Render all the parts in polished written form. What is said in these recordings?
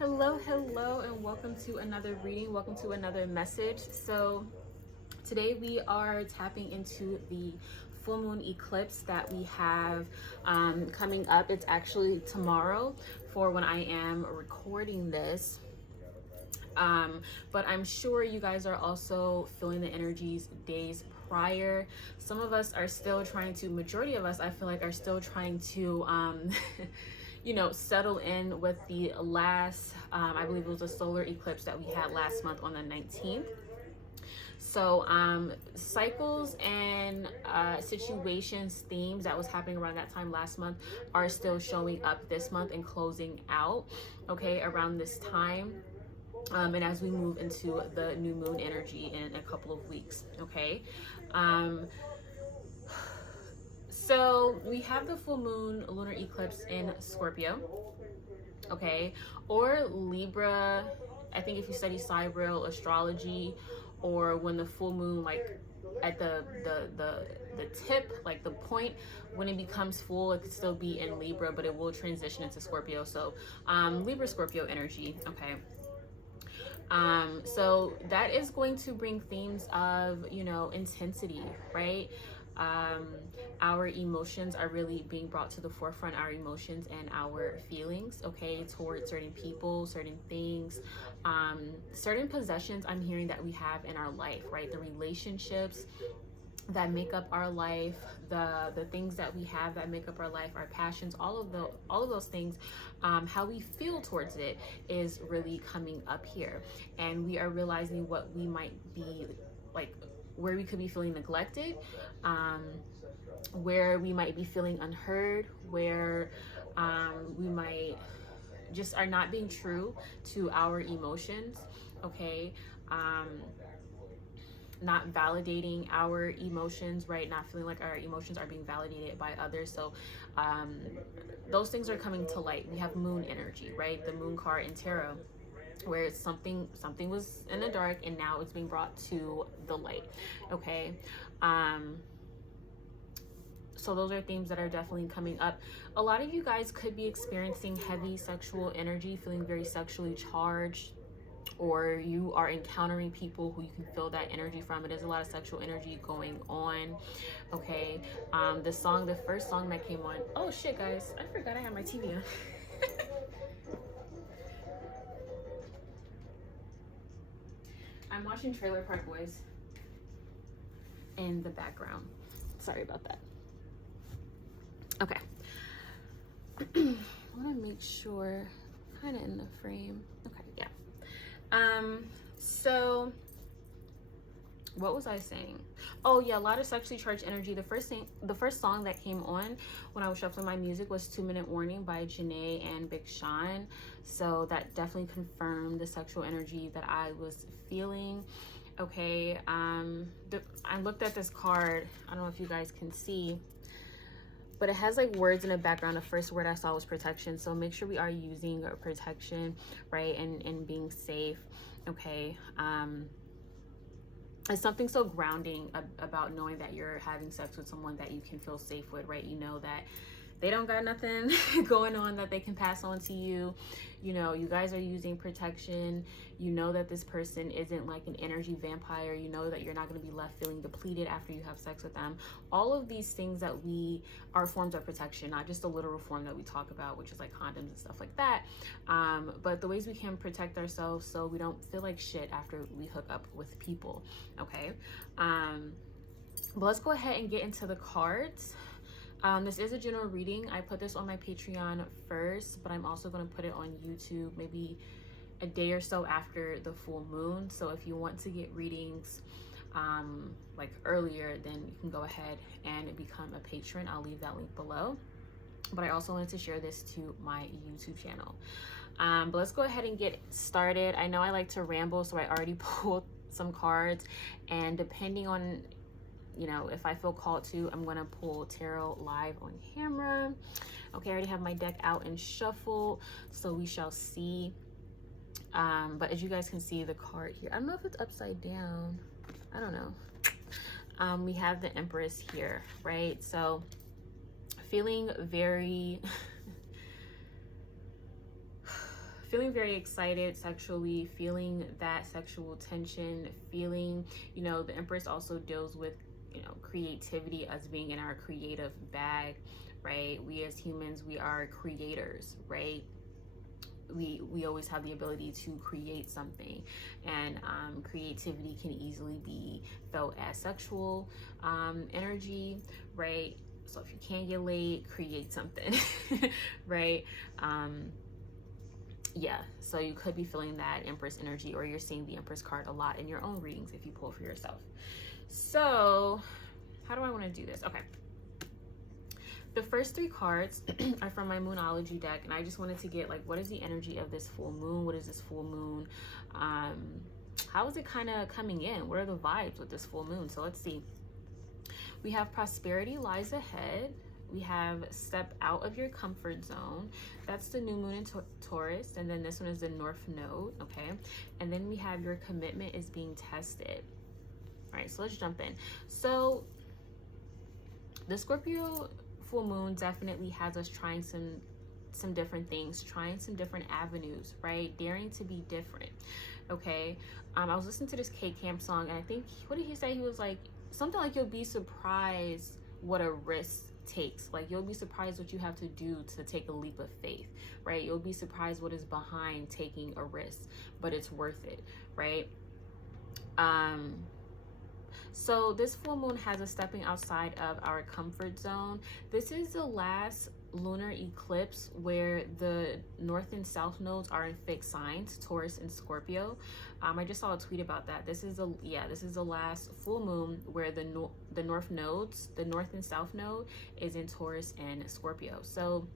Hello, and welcome to another reading. Welcome to another message. So today we are tapping into the full moon eclipse that we have coming up. It's actually tomorrow for when I am recording this. But I'm sure you guys are also feeling the energies days prior. Some of us are still trying to, majority of us, I feel like, are still trying to settle in with the last, I believe it was a solar eclipse that we had last month on the 19th. So cycles and situations, themes that was happening around that time last month are still showing up this month and closing out, okay, around this time. And as we move into the new moon energy in a couple of weeks, okay? So we have the full moon lunar eclipse in Scorpio, okay? Or Libra. I think if you study sidereal astrology, or when the full moon, like at the tip, like the point when it becomes full, it could still be in Libra, but it will transition into Scorpio. So Libra Scorpio energy, okay? So that is going to bring themes of, intensity, right? Our emotions are really being brought to the forefront, our emotions and our feelings, okay, towards certain people, certain things, certain possessions I'm hearing that we have in our life, right? The relationships that make up our life, the things that we have that make up our life, our passions, all of those things, how we feel towards it is really coming up here. And we are realizing what we might be like, where we could be feeling neglected, where we might be feeling unheard, where we might just are not being true to our emotions, okay? Not validating our emotions, right? Not feeling like our emotions are being validated by others. So those things are coming to light. We have moon energy, right? The moon card in tarot, where it's something was in the dark and now it's being brought to the light, okay? So those are themes that are definitely coming up. A lot of you guys could be experiencing heavy sexual energy, feeling very sexually charged, or you are encountering people who you can feel that energy from. It is a lot of sexual energy going on, okay? The first song that came on, oh shit guys, I forgot I had my TV on. I'm watching Trailer Park Boys in the background. Sorry about that. Okay. I want to make sure, kind of in the frame. Okay, yeah. So what was I saying? Oh yeah, a lot of sexually charged energy. The first song that came on when I was shuffling my music was 2 Minute Warning by Janae and Big Sean. So that definitely confirmed the sexual energy that I was feeling. Okay, I looked at this card. I don't know if you guys can see, but it has like words in the background. The first word I saw was protection. So make sure we are using protection, right? And being safe, okay? It's something so grounding about knowing that you're having sex with someone that you can feel safe with, right? You know that they don't got nothing going on that they can pass on to you. You know, you guys are using protection. You know that this person isn't like an energy vampire. You know that you're not going to be left feeling depleted after you have sex with them. All of these things that are forms of protection, not just the literal form that we talk about, which is like condoms and stuff like that. But the ways we can protect ourselves so we don't feel like shit after we hook up with people, okay? But let's go ahead and get into the cards. This is a general reading. I put this on my Patreon first, but I'm also going to put it on YouTube maybe a day or so after the full moon. So if you want to get readings like earlier, then you can go ahead and become a patron. I'll leave that link below. But I also wanted to share this to my YouTube channel. But let's go ahead and get started. I know I like to ramble, so I already pulled some cards, and depending on, you know, if I feel called to, I'm gonna pull tarot live on camera. Okay, I already have my deck out and shuffled, so we shall see. But as you guys can see, the card here, I don't know if it's upside down, I don't know. We have the Empress here, right? So feeling very feeling very excited sexually, feeling that sexual tension, feeling, you know, the Empress also deals with, you know, creativity, us being in our creative bag, right? We as humans, we are creators, right? We always have the ability to create something, and creativity can easily be felt as sexual energy, right? So if you can't get laid, create something, right? Yeah, so you could be feeling that Empress energy, or you're seeing the Empress card a lot in your own readings if you pull for yourself. So how do I want to do this? Okay, the first 3 cards are from my Moonology deck, and I just wanted to get like, what is the energy of this full moon? What is this full moon? How is it kind of coming in? What are the vibes with this full moon? So let's see. We have prosperity lies ahead. We have step out of your comfort zone. That's the new moon in Taurus. And then this one is the North Node, okay? And then we have your commitment is being tested. All right, so let's jump in. So the Scorpio full moon definitely has us trying some different things, trying some different avenues, right? Daring to be different, okay? I was listening to this K-Camp song, and I think, what did he say? He was like, something like, you'll be surprised what a risk takes. Like, you'll be surprised what you have to do to take a leap of faith, right? You'll be surprised what is behind taking a risk, but it's worth it, right? So this full moon has us stepping outside of our comfort zone. This is the last lunar eclipse where the north and south nodes are in fixed signs, Taurus and Scorpio. I just saw a tweet about that. This is the last full moon where the north nodes, the north and south node, is in Taurus and Scorpio. So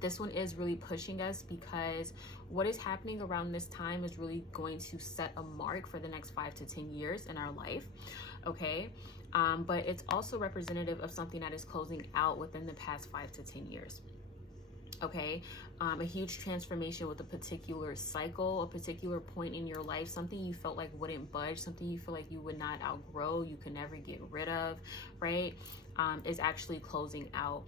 this one is really pushing us, because what is happening around this time is really going to set a mark for the next 5 to 10 years in our life, okay? But it's also representative of something that is closing out within the past 5 to 10 years, okay? A huge transformation with a particular cycle, a particular point in your life, something you felt like wouldn't budge, something you feel like you would not outgrow, you can never get rid of, right? Is actually closing out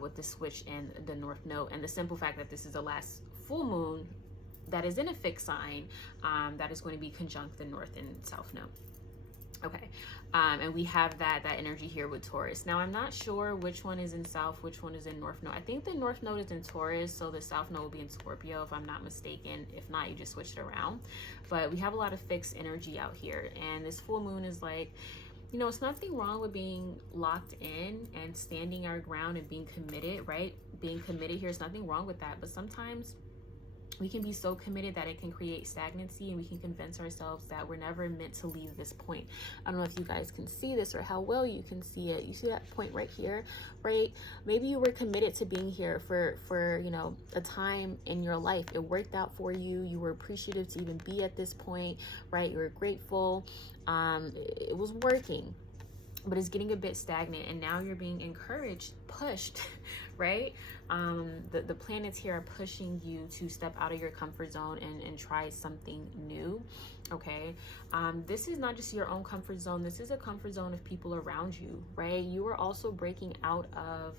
with the switch in the North Node, and the simple fact that this is the last full moon that is in a fixed sign, that is going to be conjunct the North and South Node. Okay, and we have that energy here with Taurus. Now, I'm not sure which one is in South, which one is in North Node. I think the North Node is in Taurus, so the South Node will be in Scorpio, if I'm not mistaken. If not, you just switch it around. But we have a lot of fixed energy out here, and this full moon is like, you know, it's nothing wrong with being locked in and standing our ground and being committed, right? Being committed here is nothing wrong with that. But sometimes we can be so committed that it can create stagnancy, and we can convince ourselves that we're never meant to leave this point. I don't know if you guys can see this or how well you can see it. You see that point right here, right? Maybe you were committed to being here for you know, a time in your life. It worked out for you. You were appreciative to even be at this point, right? You were grateful. It was working, but it's getting a bit stagnant, and now you're being encouraged, pushed, right? The planets here are pushing you to step out of your comfort zone and try something new, okay? This is not just your own comfort zone. This is a comfort zone of people around you, right? You are also breaking out of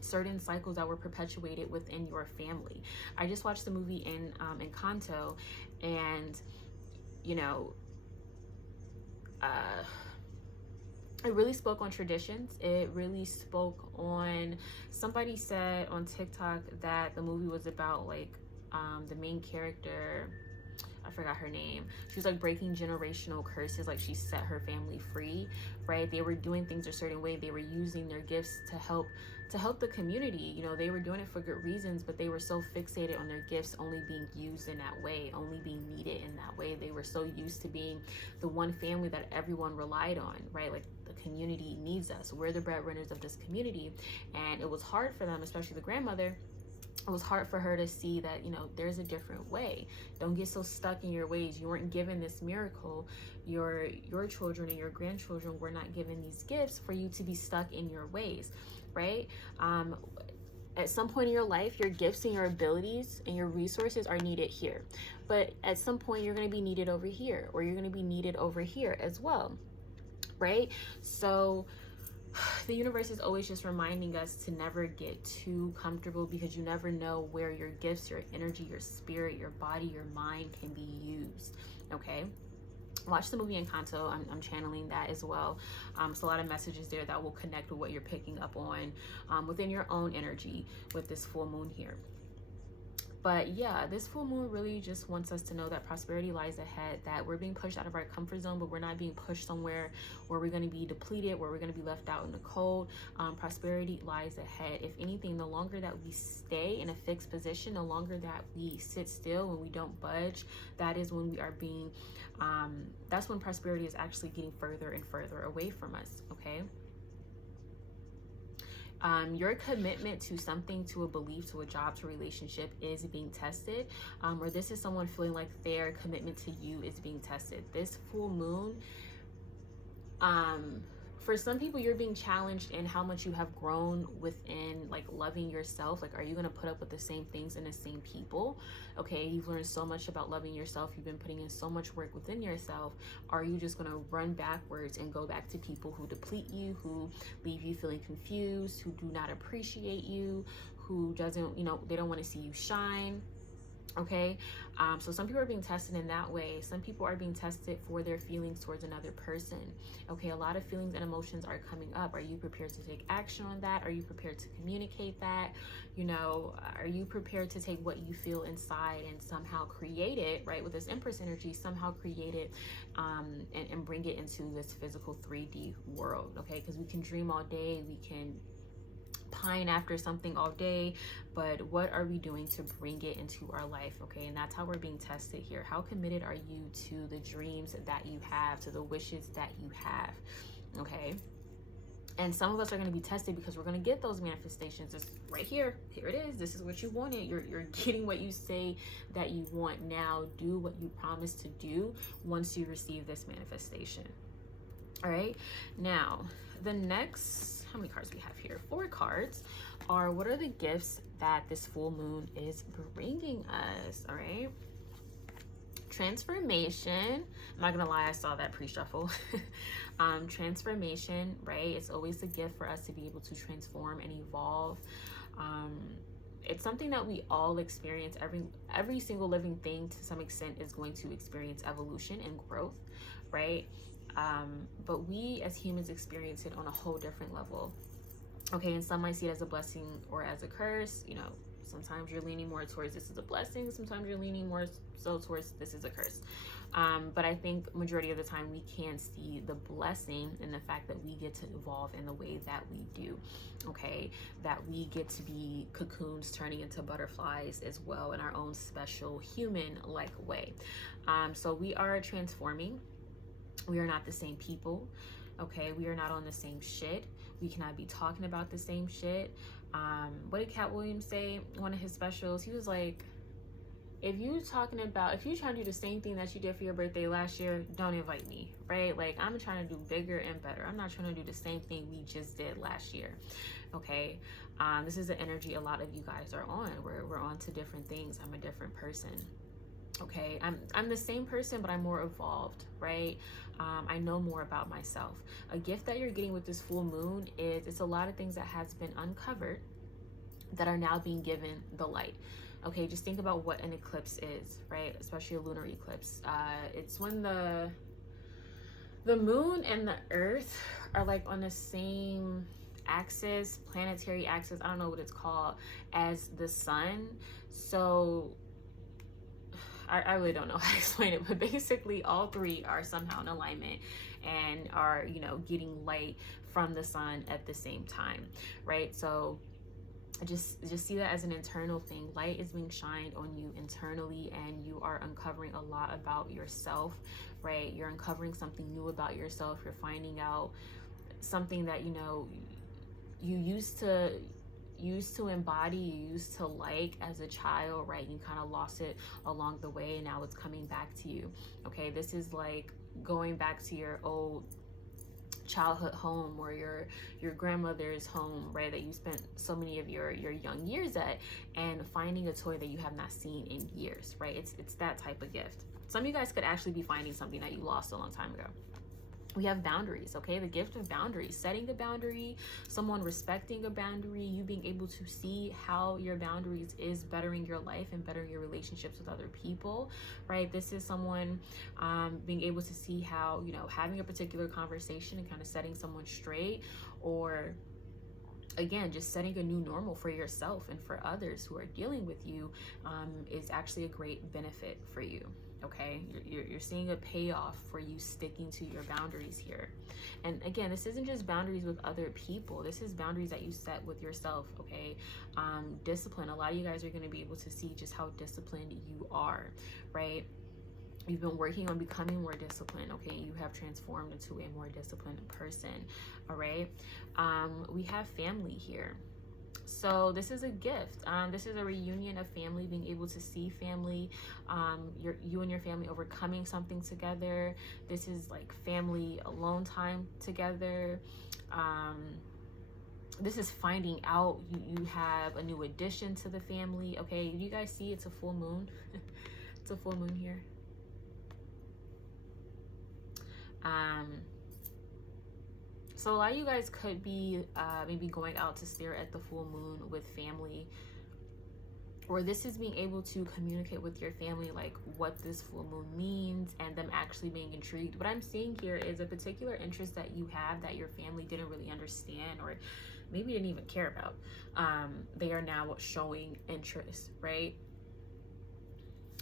certain cycles that were perpetuated within your family. I just watched the movie in Encanto, and, you know, it really spoke on traditions. It really spoke on, somebody said on TikTok that the movie was about like the main character, I forgot her name. She was like breaking generational curses, like she set her family free, right? They were doing things a certain way. They were using their gifts to help the community. You know, they were doing it for good reasons, but they were so fixated on their gifts only being used in that way, only being needed in that way. They were so used to being the one family that everyone relied on, right? Like, the community needs us. We're the breadwinners of this community. And it was hard for them, especially the grandmother. It was hard for her to see that, you know, there's a different way. Don't get so stuck in your ways. You weren't given this miracle. Your children and your grandchildren were not given these gifts for you to be stuck in your ways, right? At some point in your life, your gifts and your abilities and your resources are needed here. But at some point, you're going to be needed over here, or you're going to be needed over here as well, right? So the universe is always just reminding us to never get too comfortable, because you never know where your gifts, your energy, your spirit, your body, your mind can be used. Okay, watch the movie Encanto. I'm channeling that as well. So a lot of messages there that will connect with what you're picking up on within your own energy with this full moon here. But yeah, this full moon really just wants us to know that prosperity lies ahead, that we're being pushed out of our comfort zone, but we're not being pushed somewhere where we're going to be depleted, where we're going to be left out in the cold. Prosperity lies ahead. If anything, the longer that we stay in a fixed position, the longer that we sit still and we don't budge, that is when we are being, that's when prosperity is actually getting further and further away from us, okay? Your commitment to something, to a belief, to a job, to a relationship is being tested, or this is someone feeling like their commitment to you is being tested. This full moon, for some people, you're being challenged in how much you have grown within, like, loving yourself. Like, are you going to put up with the same things and the same people? Okay, you've learned so much about loving yourself. You've been putting in so much work within yourself. Are you just going to run backwards and go back to people who deplete you, who leave you feeling confused, who do not appreciate you, who doesn't, you know, they don't want to see you shine? Okay, so some people are being tested in that way. Some people are being tested for their feelings towards another person. Okay, a lot of feelings and emotions are coming up. Are you prepared to take action on that? Are you prepared to communicate that? You know, are you prepared to take what you feel inside and somehow create it, right, with this Empress energy, somehow create it and bring it into this physical 3D world? Okay, because we can dream all day, we can pine after something all day, but what are we doing to bring it into our life? Okay, and that's how we're being tested here. How committed are you to the dreams that you have, to the wishes that you have? Okay, and some of us are going to be tested because we're going to get those manifestations. It's right here. Here it is. This is what you wanted. You're getting what you say that you want. Now do what you promised to do once you receive this manifestation. All right, now the next, how many cards we have here? 4 cards are, what are the gifts that this full moon is bringing us? All right, transformation. I'm not gonna lie, I saw that pre-shuffle. Transformation, right? It's always a gift for us to be able to transform and evolve. It's something that we all experience. Every single living thing to some extent is going to experience evolution and growth, right? But we as humans experience it on a whole different level. Okay, and some might see it as a blessing or as a curse. You know, sometimes you're leaning more towards this is a blessing, sometimes you're leaning more so towards this is a curse. But I think majority of the time we can see the blessing in the fact that we get to evolve in the way that we do. Okay, that we get to be cocoons turning into butterflies as well in our own special human-like way. So we are transforming. We are not the same people. Okay, we are not on the same shit. We cannot be talking about the same shit. What did Cat Williams say? One of his specials, he was like, if you trying to do the same thing that you did for your birthday last year, don't invite me, right? Like, I'm trying to do bigger and better. I'm not trying to do the same thing we just did last year. Okay, this is the energy a lot of you guys are on. We're on to different things. I'm a different person. Okay, I'm the same person, but I'm more evolved, right? I know more about myself. A gift that you're getting with this full moon is, it's a lot of things that has been uncovered that are now being given the light. Okay, just think about what an eclipse is, right? Especially a lunar eclipse. It's when the moon and the earth are like on the same axis, planetary axis, I don't know what it's called, as the sun. So I really don't know how to explain it, but basically all 3 are somehow in alignment and are, you know, getting light from the sun at the same time, right? So just see that as an internal thing. Light is being shined on you internally, and you are uncovering a lot about yourself, right? You're uncovering something new about yourself. You're finding out something that, you know, you used to embody, you used to like as a child, right? You kind of lost it along the way, and now it's coming back to you. Okay, this is like going back to your old childhood home or your grandmother's home, right, that you spent so many of your young years at, and finding a toy that you have not seen in years, right? It's that type of gift. Some of you guys could actually be finding something that you lost a long time ago. we have boundaries, okay? The gift of boundaries, setting a boundary, someone respecting a boundary, you being able to see how your boundaries is bettering your life and bettering your relationships with other people, right? This is someone being able to see how, you know, having a particular conversation and kind of setting someone straight, or again, just setting a new normal for yourself and for others who are dealing with you is actually a great benefit for you. Okay, you're seeing a payoff for you sticking to your boundaries here. And again, this isn't just boundaries with other people, this is boundaries that you set with yourself. Okay, discipline, a lot of you guys are going to be able to see just how disciplined you are, right? You've been working on becoming more disciplined. Okay, you have transformed into a more disciplined person. All right, we have family here. So this is a gift. This is a reunion of family, being able to see family, you and your family overcoming something together. This is like family alone time together. This is finding out you have a new addition to the family. Okay, you guys see it's a full moon. It's a full moon here. So a lot of you guys could be maybe going out to stare at the full moon with family, or this is being able to communicate with your family like what this full moon means and them actually being intrigued. What I'm seeing here is a particular interest that you have that your family didn't really understand, or maybe didn't even care about. They are now showing interest, right?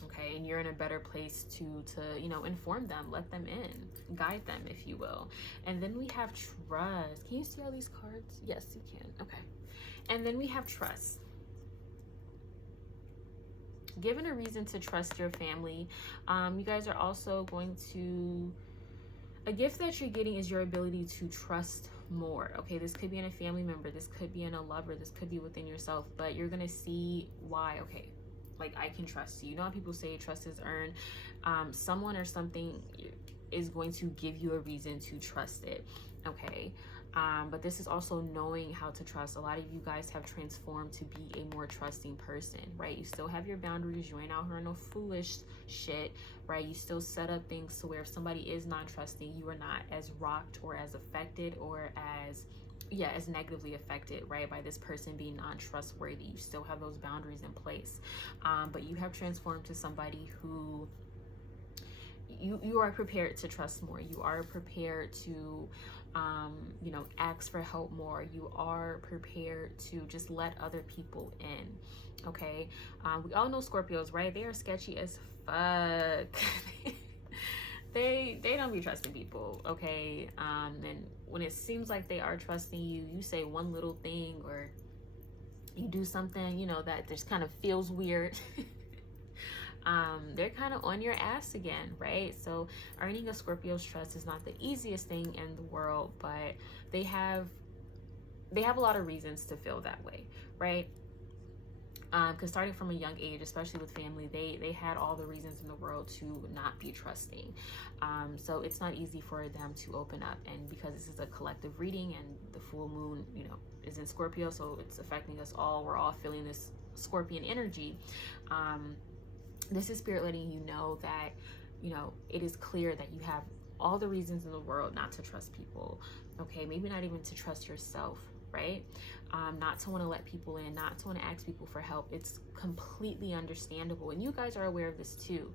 Okay, and you're in a better place to you know, inform them, let them in, guide them, if you will. And then we have trust. Can you see all these cards? Yes, you can. Okay. And then we have trust. Given a reason to trust your family, you guys are also going to, a gift that you're getting is your ability to trust more. Okay, this could be in a family member, this could be in a lover, this could be within yourself, but you're gonna see why. Okay, like, I can trust you. You know how people say trust is earned? Someone or something is going to give you a reason to trust it. Okay, but this is also knowing how to trust. A lot of you guys have transformed to be a more trusting person, right? You still have your boundaries. You ain't out here on no foolish shit, right? You still set up things to where if somebody is non-trusting, you are not as rocked or as affected or as negatively affected, right, by this person being non-trustworthy. You still have those boundaries in place, but you have transformed to somebody who you are prepared to trust more. You are prepared to you know, ask for help more. You are prepared to just let other people in. Okay, we all know Scorpios, right? They are sketchy as fuck. They don't be trusting people. Okay, and when it seems like they are trusting you, you say one little thing or you do something, you know, that just kind of feels weird. They're kind of on your ass again, right? So earning a Scorpio's trust is not the easiest thing in the world, but they have a lot of reasons to feel that way, right? Because starting from a young age, especially with family, they had all the reasons in the world to not be trusting. So it's not easy for them to open up. And because this is a collective reading and the full moon, you know, is in Scorpio, so it's affecting us all. We're all feeling this Scorpion energy. This is Spirit letting you know that, you know, it is clear that you have all the reasons in the world not to trust people. Okay, maybe not even to trust yourself, right? Not to want to let people in, not to want to ask people for help. It's completely understandable, and you guys are aware of this too.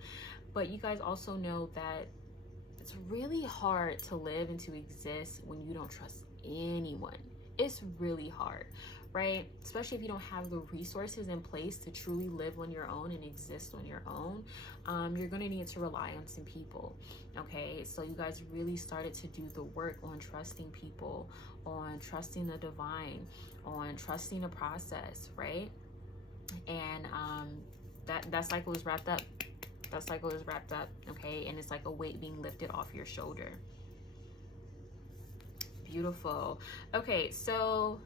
But you guys also know that it's really hard to live and to exist when you don't trust anyone. It's really hard, right? Especially if you don't have the resources in place to truly live on your own and exist on your own. You're going to need to rely on some people. Okay, so you guys really started to do the work on trusting people, on trusting the divine, on trusting the process, right? And that cycle is wrapped up. That cycle is wrapped up. Okay, and it's like a weight being lifted off your shoulder. Beautiful. Okay, so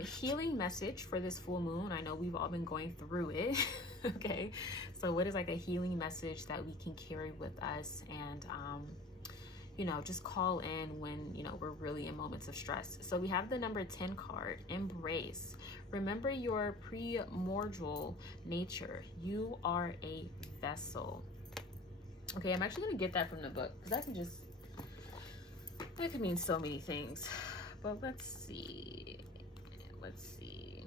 healing message for this full moon. I know we've all been going through it. Okay, so what is like a healing message that we can carry with us and you know, just call in when, you know, we're really in moments of stress. So we have the number 10 card, embrace. Remember your primordial nature. You are a vessel. Okay, I'm actually going to get that from the book because I can just That could mean so many things, but let's see. Let's see.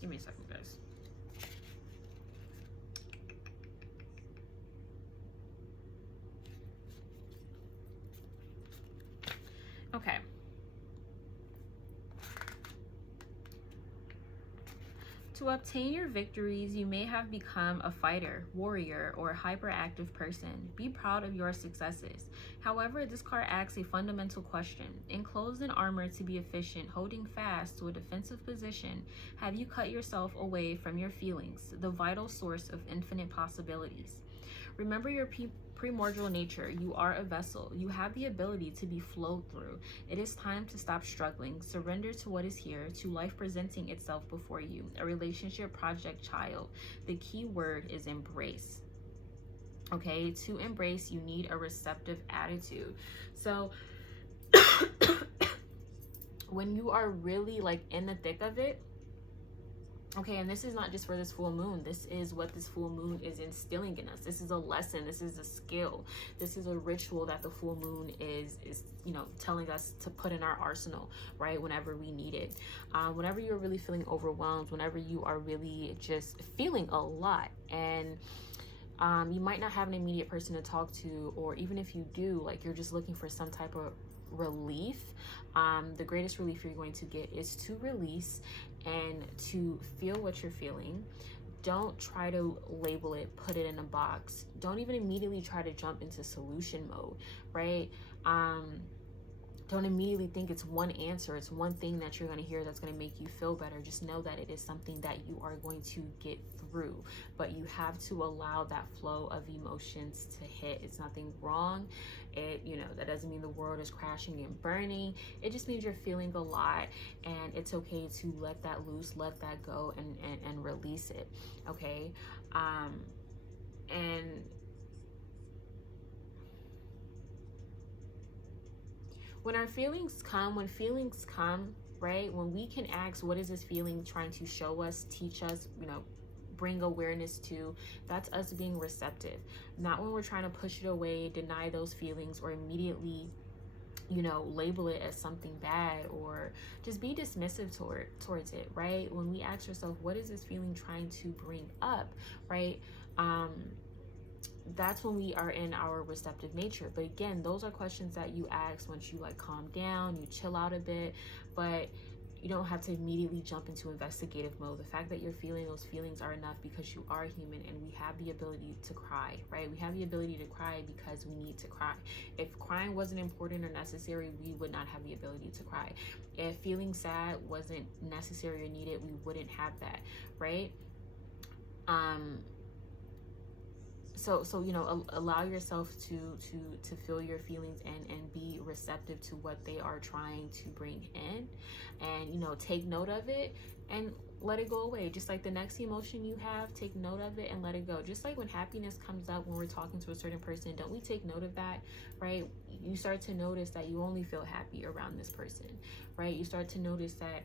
Give me a second, guys. Okay. To obtain your victories, you may have become a fighter, warrior, or a hyperactive person. Be proud of your successes. However, this card asks a fundamental question. Enclosed in armor to be efficient, holding fast to a defensive position, have you cut yourself away from your feelings, the vital source of infinite possibilities? Remember your primordial nature. You are a vessel. You have the ability to be flowed through. It is time to stop struggling. Surrender to what is here, to life presenting itself before you. A relationship project, child. The key word is embrace. Okay, to embrace, you need a receptive attitude. So when you are really like in the thick of it, okay, and this is not just for this full moon. This is what this full moon is instilling in us. This is a lesson. This is a skill. This is a ritual that the full moon is you know, telling us to put in our arsenal, right? Whenever we need it. Whenever you're really feeling overwhelmed, whenever you are really just feeling a lot, and you might not have an immediate person to talk to, or even if you do, like you're just looking for some type of relief, the greatest relief you're going to get is to release and to feel what you're feeling. Don't try to label it, put it in a box. Don't even immediately try to jump into solution mode, right? Don't immediately think it's one answer, it's one thing that you're going to hear that's going to make you feel better. Just know that it is something that you are going to get through, but you have to allow that flow of emotions to hit. It's nothing wrong. It, you know, that doesn't mean the world is crashing and burning. It just means you're feeling a lot, and it's okay to let that loose, let that go, and release it. Okay. And when feelings come, right? When we can ask, what is this feeling trying to show us, teach us, you know, bring awareness to, that's us being receptive. Not when we're trying to push it away, deny those feelings, or immediately, you know, label it as something bad, or just be dismissive towards it, right? When we ask ourselves, what is this feeling trying to bring up, right? That's when we are in our receptive nature. But again, those are questions that you ask once you like calm down, you chill out a bit, but you don't have to immediately jump into investigative mode. The fact that you're feeling those feelings are enough, because you are human and we have the ability to cry, right? We have the ability to cry because we need to cry. If crying wasn't important or necessary, we would not have the ability to cry. If feeling sad wasn't necessary or needed, we wouldn't have that, right? So you know, allow yourself to feel your feelings and be receptive to what they are trying to bring in, and you know, take note of it and let it go away. Just like the next emotion you have, take note of it and let it go. Just like when happiness comes up when we're talking to a certain person, don't we take note of that, right? You start to notice that you only feel happy around this person, right? You start to notice that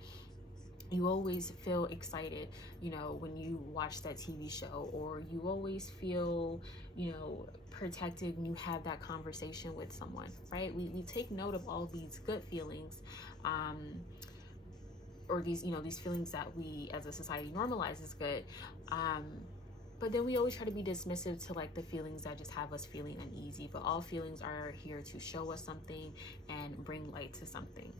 you always feel excited, you know, when you watch that TV show, or you always feel, you know, protected when you have that conversation with someone, right? We take note of all these good feelings, or these, you know, these feelings that we as a society normalize as good, but then we always try to be dismissive to like the feelings that just have us feeling uneasy. But all feelings are here to show us something and bring light to something.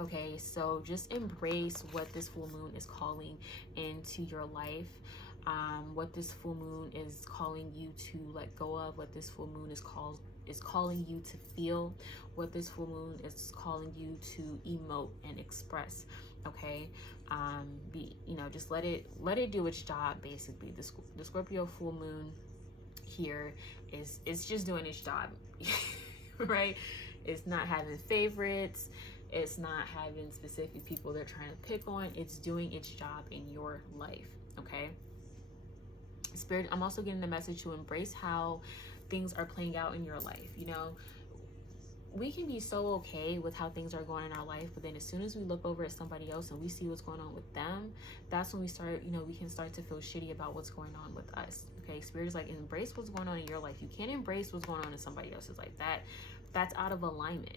Okay, so just embrace what this full moon is calling into your life, what this full moon is calling you to let go of, what this full moon is calling you to feel, what this full moon is calling you to emote and express. Okay, you know, just let it do its job. Basically, the Scorpio full moon here it's just doing its job, right? It's not having favorites. It's not having specific people they're trying to pick on. It's doing its job in your life, okay? Spirit, I'm also getting the message to embrace how things are playing out in your life. You know, we can be so okay with how things are going in our life, but then as soon as we look over at somebody else and we see what's going on with them, that's when we start, you know, we can start to feel shitty about what's going on with us. Okay, Spirit is like, embrace what's going on in your life. You can't embrace what's going on in somebody else's life. That's out of alignment,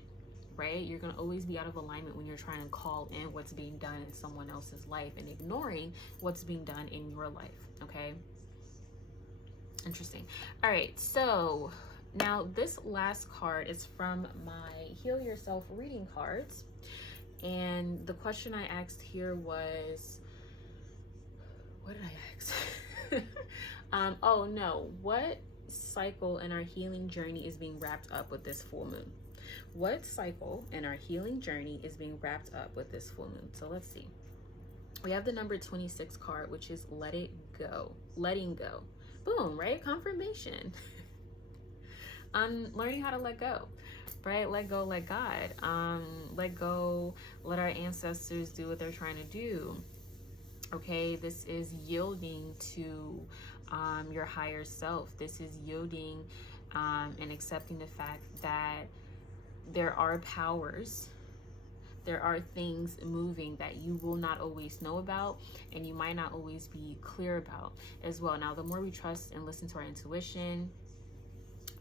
right? You're going to always be out of alignment when you're trying to call in what's being done in someone else's life and ignoring what's being done in your life. Okay, interesting. All right, so now this last card is from my Heal Yourself reading cards, and the question I asked here was, what did I ask? Oh no, what cycle in our healing journey is being wrapped up with this full moon? What cycle in our healing journey is being wrapped up with this full moon? So let's see. We have the number 26 card, which is let it go. Letting go. Boom, right? Confirmation. Learning how to let go, right? Let go, let God. Let go, let our ancestors do what they're trying to do. Okay, this is yielding to your higher self. This is yielding and accepting the fact that there are powers, there are things moving that you will not always know about, and you might not always be clear about as well. Now, the more we trust and listen to our intuition,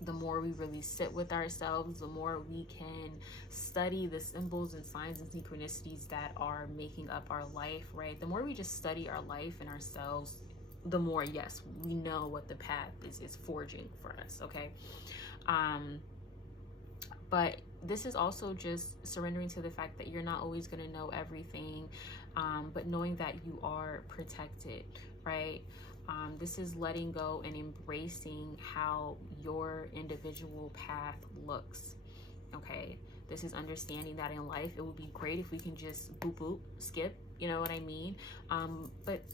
the more we really sit with ourselves, the more we can study the symbols and signs and synchronicities that are making up our life, right? The more we just study our life and ourselves, the more, yes, we know what the path is forging for us, okay? But this is also just surrendering to the fact that you're not always going to know everything, but knowing that you are protected, right? This is letting go and embracing how your individual path looks, okay? This is understanding that in life, it would be great if we can just boop, boop, skip, you know what I mean? But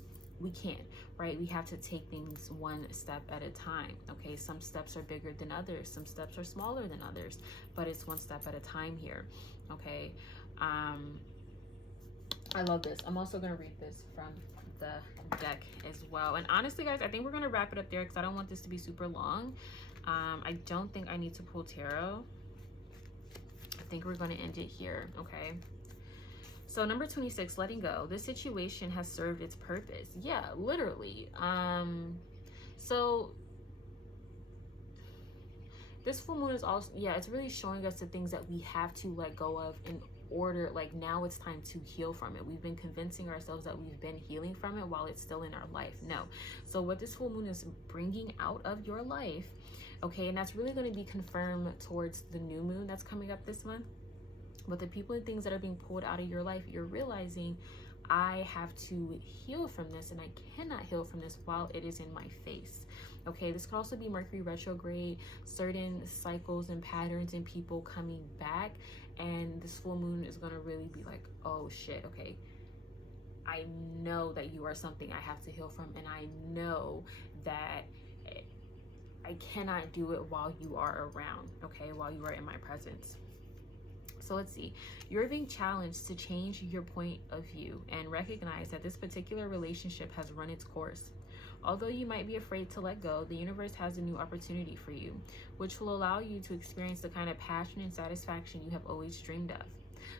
we can't, right? We have to take things one step at a time, okay? Some steps are bigger than others. Some steps are smaller than others, but it's one step at a time here, okay? I love this. I'm also going to read this from the deck as well. And honestly, guys, I think we're going to wrap it up there because I don't want this to be super long. I don't think I need to pull tarot. I think we're going to end it here, okay? So number 26, letting go. This situation has served its purpose. Yeah, literally. So this full moon is also, yeah, it's really showing us the things that we have to let go of in order, like now it's time to heal from it. We've been convincing ourselves that we've been healing from it while it's still in our life. No. So what this full moon is bringing out of your life, okay, and that's really going to be confirmed towards the new moon that's coming up this month. But the people and things that are being pulled out of your life, you're realizing, I have to heal from this, and I cannot heal from this while it is in my face. Okay, this could also be Mercury retrograde, certain cycles and patterns and people coming back, and this full moon is going to really be like, oh shit, okay, I know that you are something I have to heal from, and I know that I cannot do it while you are around, okay, while you are in my presence. So let's see, you're being challenged to change your point of view and recognize that this particular relationship has run its course. Although you might be afraid to let go, the universe has a new opportunity for you, which will allow you to experience the kind of passion and satisfaction you have always dreamed of.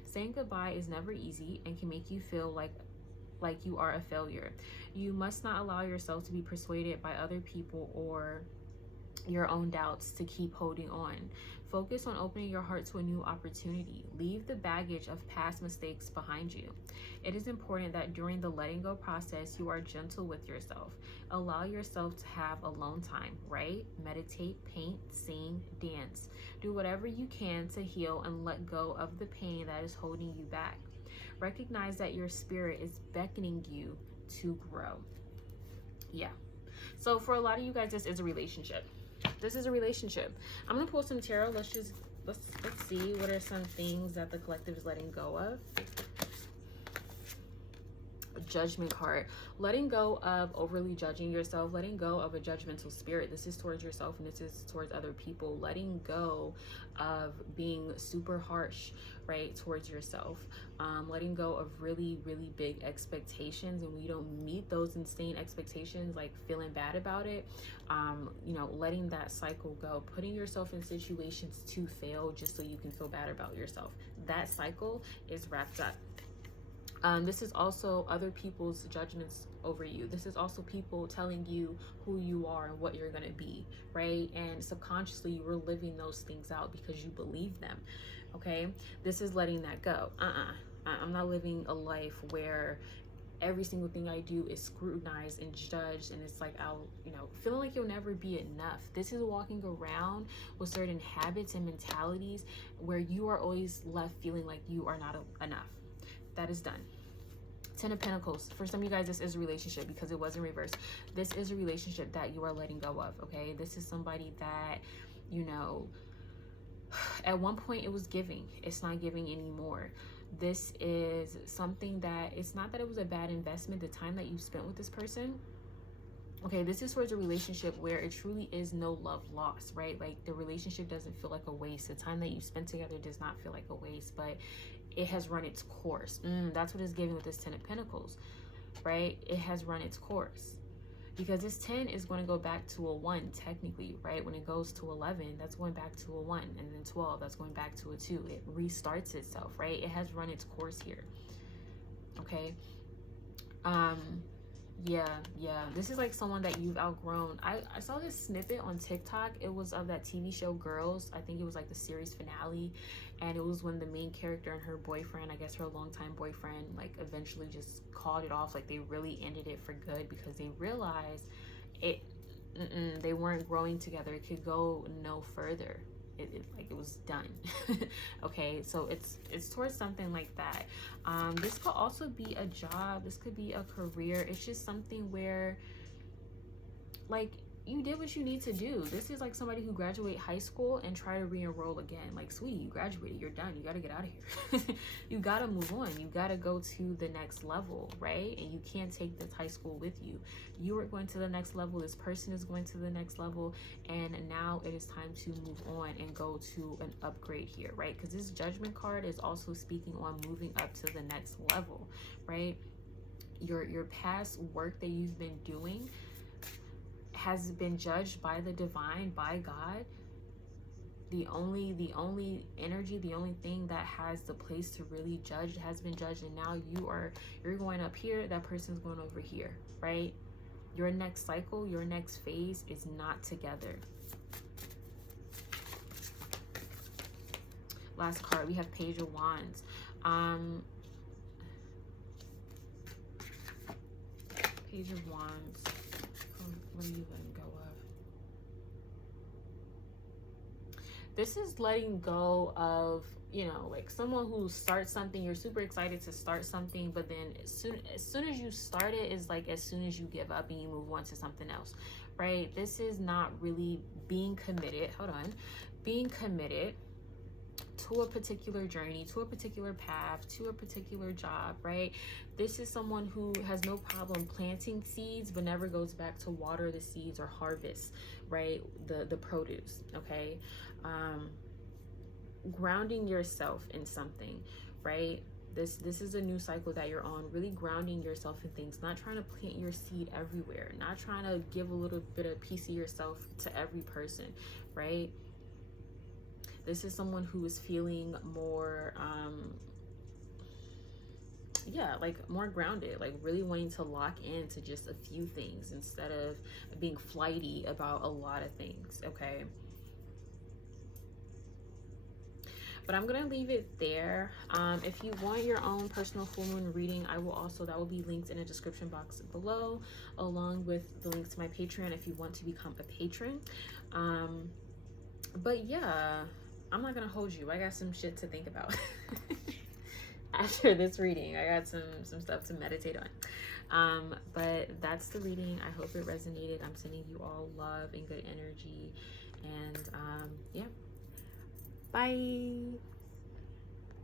Saying goodbye is never easy and can make you feel like you are a failure. You must not allow yourself to be persuaded by other people or your own doubts to keep holding on. Focus on opening your heart to a new opportunity. Leave the baggage of past mistakes behind you. It is important that during the letting go process, you are gentle with yourself. Allow yourself to have alone time. Write, meditate, paint, sing, dance. Do whatever you can to heal and let go of the pain that is holding you back. Recognize that your spirit is beckoning you to grow. Yeah. So for a lot of you guys, this is a relationship. This is a relationship. I'm gonna pull some tarot. Let's see what are some things that the collective is letting go of. Judgment card. Letting go of overly judging yourself, letting go of a judgmental spirit. This is towards yourself and this is towards other people. Letting go of being super harsh, right, towards yourself. Letting go of really, really big expectations, and when you don't meet those insane expectations, like feeling bad about it. You know, letting that cycle go, putting yourself in situations to fail just so you can feel bad about yourself. That cycle is wrapped up. This is also other people's judgments over you. This is also people telling you who you are and what you're going to be, right? And subconsciously, you were living those things out because you believe them, okay? This is letting that go. I'm not living a life where every single thing I do is scrutinized and judged, and it's like I'll, you know, feeling like you'll never be enough. This is walking around with certain habits and mentalities where you are always left feeling like you are not enough. That is done. 10 of Pentacles. For some of you guys, this is a relationship because it was in reverse. This is a relationship that you are letting go of, okay? This is somebody that, you know, at one point it was giving. It's not giving anymore. This is something that, it's not that it was a bad investment, the time that you spent with this person. Okay, this is towards a relationship where it truly is no love lost, right? Like the relationship doesn't feel like a waste. The time that you spent together does not feel like a waste, but it has run its course. That's what it's giving with this 10 of Pentacles, right? It has run its course. Because this 10 is going to go back to a 1 technically, right? When it goes to 11, that's going back to a 1. And then 12, that's going back to a 2. It restarts itself, right? It has run its course here. Okay. Yeah, this is like someone that you've outgrown. I saw this snippet on TikTok. It was of that TV show Girls. I think it was like the series finale, and it was when the main character and her boyfriend, I guess her longtime boyfriend, like eventually just called it off. Like they really ended it for good because they realized they weren't growing together. It could go no further. It was done. Okay, so it's towards something like that. This could also be a job. This could be a career. It's just something where, like, you did what you need to do. This is like somebody who graduate high school and try to re-enroll again. Like, sweetie, you graduated, you're done, you got to get out of here. You got to move on, you got to go to the next level, right? And you can't take this high school with you. You are going to the next level, this person is going to the next level, and now it is time to move on and go to an upgrade here, right? Because this Judgment card is also speaking on moving up to the next level, right? Your past work that you've been doing has been judged by the divine, by God. The only energy, the only thing that has the place to really judge has been judged, and now you're going up here, that person's going over here, right? Your next cycle, your next phase is not together. Last card, we have Page of Wands. Page of Wands. What are you letting go of? This is letting go of, you know, like someone who starts something, you're super excited to start something, but then as soon as you start it is like as soon as you give up and you move on to something else, right? This is not really being committed. Being committed to a particular journey, to a particular path, to a particular job, right? This is someone who has no problem planting seeds but never goes back to water the seeds or harvest, right, the produce, okay? Grounding yourself in something, right? This is a new cycle that you're on, really grounding yourself in things, not trying to plant your seed everywhere, not trying to give a little bit of piece of yourself to every person, right? This is someone who is feeling more, like more grounded, like really wanting to lock into just a few things instead of being flighty about a lot of things, okay? But I'm gonna leave it there. If you want your own personal full moon reading, that will be linked in the description box below, along with the links to my Patreon if you want to become a patron. But yeah, I'm not gonna hold you. I got some shit to think about. After this reading, I got some stuff to meditate on. But that's the reading. I hope it resonated. I'm sending you all love and good energy. And yeah, bye.